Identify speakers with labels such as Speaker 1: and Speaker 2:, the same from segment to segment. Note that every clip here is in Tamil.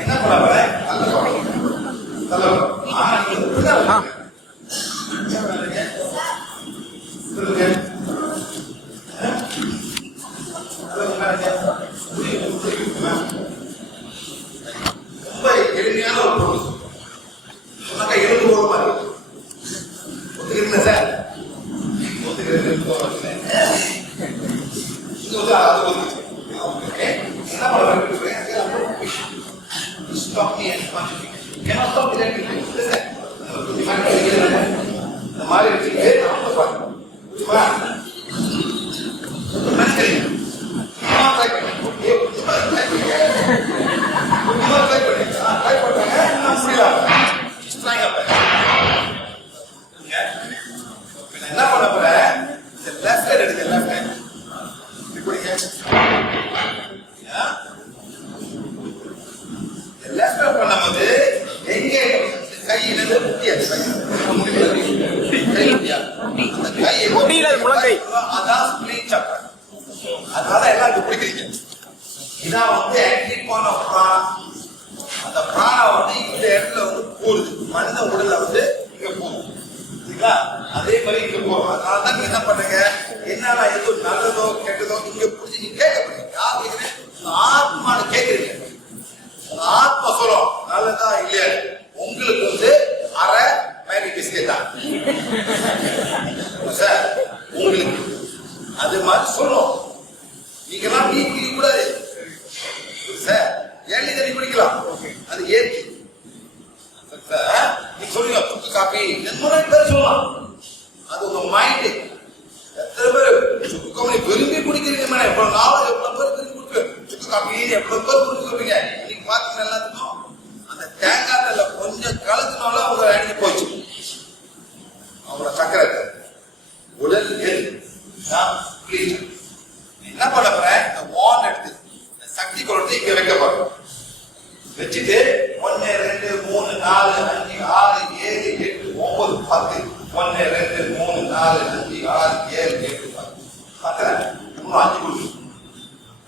Speaker 1: என்ன பண்ண போறேன் நல்ல
Speaker 2: முழங்கை.
Speaker 1: அதான் ஸ்பிளிட் சக்கரம் அதனால எல்லாம் இப்படி பிடிக்கிறீங்க இதான் வந்து ஆக்டிவ் போன பிராணம் அந்த பிராணம் வந்து இந்த இடத்துல வந்து போகுது மனித உடல்ல வந்து இங்க போகுது சரிங்களா அதே மாதிரி இங்க போகும் அதனால தான் என்ன பண்ணுங்க என்னால எதுவும் நல்லதோ கெட்டதோ இங்க புரிஞ்சு நீங்க கேட்க முடியும் யார் கேட்கிறேன் உங்க ஆத்மான்னு கேட்கறீங்க ஆத்மா சொல்லும் நல்லதா இல்லையா உங்களுக்கு வந்து அரை மேரி பிஸ்கெட் தான் சார் உங்களுக்கு அது மாதிரி சொல்லும் நீங்க நீ குடிக்க கூடாது சார் ஏழி தண்ணி குடிக்கலாம். அது ஏற்றி நீ சொல்லுங்க சுக்கு காப்பி. இந்த பேர் சொல்லலாம்? அது உங்க மைண்ட் எத்தனை பேர்? சுக்கு காப்பி விரும்பி குடிக்கிறீங்க மேடம். எவ்வளவு நாள் எவ்வளவு பேர் விரும்பி குடிக்க சுக்கு காப்பி எவ்வளவு பேர் குடிக்கிறீங்க சக்தி வைக்கப்படும். வச்சுட்டு ஒன்னு ரெண்டு மூணு நாலு அஞ்சு ஆறு ஏழு எட்டு ஒன்பது பத்து. ஒன்னு ரெண்டு மூணு நாலு அஞ்சு ஆறு ஏழு எட்டு பத்து. பத்தல இன்னும் அஞ்சு கொடுக்கு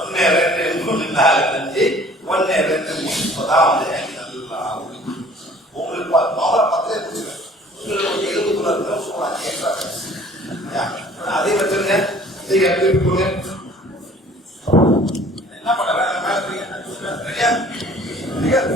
Speaker 1: ஒன்னு ரெண்டு மூணு நாலு அஞ்சு. ஒன்னு ரெண்டு மூணு இப்பதான் வந்து நல்லா உங்களுக்கு உங்களுக்கு பத்தே குடிச்சுக்கேன் உங்களுக்கு ஒரு எழுபது நிமிஷம் அஞ்சு அதே வச்சிருங்க இதை எப்படி கொடுங்க என்ன பண்ண வேலை மேல போறீங்க ரெடியா ரெடியா ஓ என்ன பண்ண? நான் வந்து எழுபத்தாறு கிலோ நான் குதிச்சேன் தெரியுமா உங்களுக்கு? நான் குதிக்கிறது ஃபீல் பண்ணீங்களா எழுபத்தோரு உடம்புல ஃபீல் பண்ணிச்சா நான் குதிக்கிறது எப்படி ஸ்லோ ஆயிட்டாங்க எப்படி இந்த இடம் இதான் spleen chakra.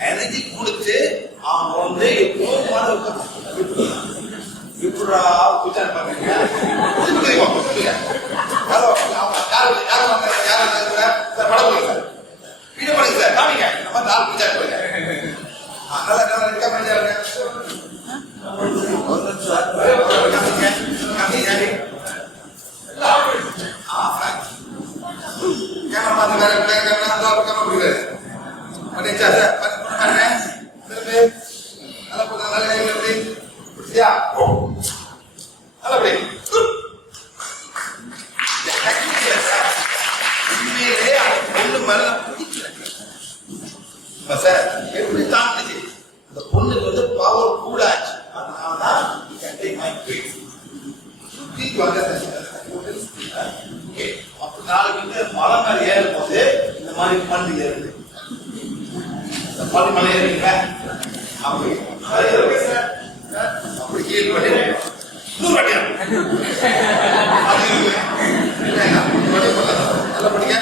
Speaker 1: எனர்ஜி கொடுத்து அவன் வந்து இப்படா குச்சான் பாக்குறீங்க தெரியுமா? சொல்லுங்க. யாரோ அவங்க யாரு யாரு வாங்க யாரு வாங்க சார் படம் போடுங்க சார் வீடியோ பண்ணுங்க சார் காமிங்க நம்ம நாலு குச்சான் போடுங்க ஆ, நல்லா நல்லா இருக்கா மனிதா இருக்க ஒரு நிமிஷம் சார். காமிங்க காமிங்க ஆ ஃப்ராங்க் கேமரா பார்த்து வேற வேற கேமரா அந்த ஒரு கேமரா பிடிக்கிறாரு பண்ணிச்சா சார் பண்ணி பண்ணுங்க திரும்பி நல்லா போடுங்க நல்ல கையில் எப்படி பிடிச்சியா நல்லா படி இந்த technique-ல சார், உண்மையிலேயே அந்த சார், எப்படி தாண்டுச்சு? அந்த பொண்ணுக்கு வந்து பவர் கூட ஆச்சு அதனாலதான் you ஓகே. அப்ப நாளைக்கு மலை மேல ஏறும் போது இந்த மாதிரி மண் ஏறுது. இந்த பனி மலை ஏறுங்க அப்படி. அது கீழ் பண்ணி இன்னும் பண்ணியா நல்லா நல்லபடியா?